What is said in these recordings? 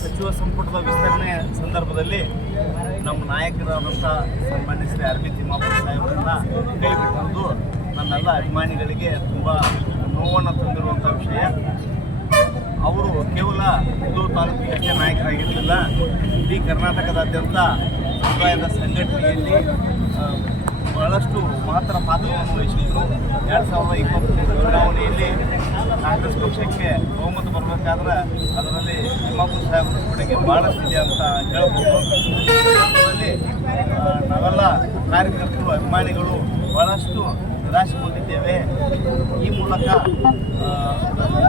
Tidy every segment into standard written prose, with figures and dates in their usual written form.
ಸಚಿವ ಸಂಪುಟದ ವಿಸ್ತರಣೆ ಸಂದರ್ಭದಲ್ಲಿ ನಮ್ಮ ನಾಯಕರಾದಂಥ ಸನ್ಮಾನ್ಯ ಶ್ರೀ ಅರವಿಂದ್ ತಿಮ್ಮಾಪುರ ಸಾಹೇಬರನ್ನ ಕೈ ಬಿಟ್ಟಿರುವುದು ನನ್ನೆಲ್ಲ ಅಭಿಮಾನಿಗಳಿಗೆ ತುಂಬ ನೋವನ್ನು ತಂದಿರುವಂಥ ವಿಷಯ. ಅವರು ಕೇವಲ ಹುದ್ದೂರು ತಾಲೂಕಿಗೆ ನಾಯಕರಾಗಿರಲಿಲ್ಲ, ಇಡೀ ಕರ್ನಾಟಕದಾದ್ಯಂತ ಸಮುದಾಯದ ಸಂಘಟನೆಯಲ್ಲಿ ಬಹಳಷ್ಟು ಮಹತ್ತರ ಪಾತ್ರವನ್ನು ವಹಿಸಿದ್ರು. 2023 ಚುನಾವಣೆಯಲ್ಲಿ ಕಾಂಗ್ರೆಸ್ ಪಕ್ಷಕ್ಕೆ ಬಹುಮತ ಬರಬೇಕಾದ್ರೆ ಅದರಲ್ಲಿ ತಿಮ್ಮಾಪುರ ಸಾಹೇಬರ ಕೊಡುಗೆ ಭಾಳಷ್ಟಿದೆ ಅಂತ ಹೇಳ್ಬೋದು. ಅದರಲ್ಲಿ ನಾವೆಲ್ಲ ಕಾರ್ಯಕರ್ತರು ಅಭಿಮಾನಿಗಳು ಭಾಳಷ್ಟು ನಿರಾಶೆಗೊಂಡಿದ್ದೇವೆ. ಈ ಮೂಲಕ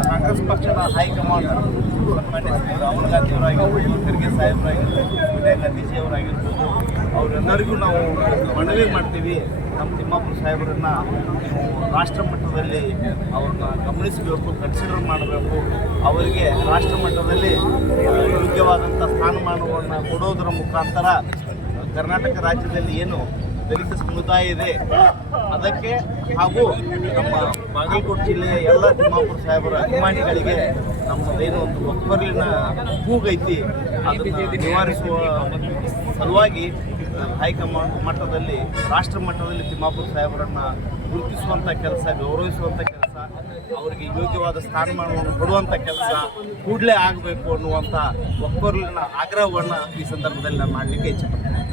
ಕಾಂಗ್ರೆಸ್ ಪಕ್ಷದ ಹೈಕಮಾಂಡ್ ಸನ್ಮಾನ್ಯ ಶ್ರೀ ರಾಹುಲ್ ಗಾಂಧಿ ಅವರಾಗಿರ್ಬೋದು, ಖರ್ಗೆ ಸಾಹೇಬರಾಗಿರ್ಬೋದು, ಸೋನಿಯಾ ಗಾಂಧೀಜಿಯವರಾಗಿರ್ಬೋದು, ಅವರೆಲ್ಲರಿಗೂ ನಾವು ಮನವಿ ಮಾಡ್ತೀವಿ. ನಮ್ಮ ತಿಮ್ಮಾಪುರ ಸಾಹೇಬರನ್ನು ನೀವು ರಾಷ್ಟ್ರ ಮಟ್ಟದಲ್ಲಿ ಅವ್ರನ್ನ ಗಮನಿಸಬೇಕು, ಕನ್ಸಿಡರ್ ಮಾಡಬೇಕು. ಅವರಿಗೆ ರಾಷ್ಟ್ರ ಮಟ್ಟದಲ್ಲಿ ಯೋಗ್ಯವಾದಂಥ ಸ್ಥಾನಮಾನವನ್ನು ಕೊಡೋದರ ಮುಖಾಂತರ ಕರ್ನಾಟಕ ರಾಜ್ಯದಲ್ಲಿ ಏನು ದಲಿತ ಸಮುದಾಯ ಇದೆ ಅದಕ್ಕೆ ಹಾಗೂ ನಮ್ಮ ಬಾಗಲಕೋಟೆ ಜಿಲ್ಲೆಯ ಎಲ್ಲ ತಿಮ್ಮಾಪುರ ಸಾಹೇಬರ ಅಭಿಮಾನಿಗಳಿಗೆ ನಮ್ಮದೇನೋ ಒಂದು ಒಕ್ಕಲಿನ ಕೂಗೈತಿ, ಅದನ್ನು ನಿವಾರಿಸುವ ಸಲುವಾಗಿ ಹೈಕಮಾಂಡ್ ಮಟ್ಟದಲ್ಲಿ ರಾಷ್ಟ್ರ ಮಟ್ಟದಲ್ಲಿ ತಿಮ್ಮಾಪುರ ಸಾಹೇಬರನ್ನು ಗುರುತಿಸುವಂಥ ಕೆಲಸ, ಗೌರವಿಸುವಂಥ ಕೆಲಸ, ಅವರಿಗೆ ಯೋಗ್ಯವಾದ ಸ್ಥಾನಮಾನವನ್ನು ಕೊಡುವಂಥ ಕೆಲಸ ಕೂಡಲೇ ಆಗಬೇಕು ಅನ್ನುವಂಥ ಒಕ್ಕಲಿನ ಆಗ್ರಹವನ್ನು ಈ ಸಂದರ್ಭದಲ್ಲಿ ನಾನು ಮಾಡಲಿಕ್ಕೆ ಇಚ್ಛೆಪಡ್ತೇನೆ.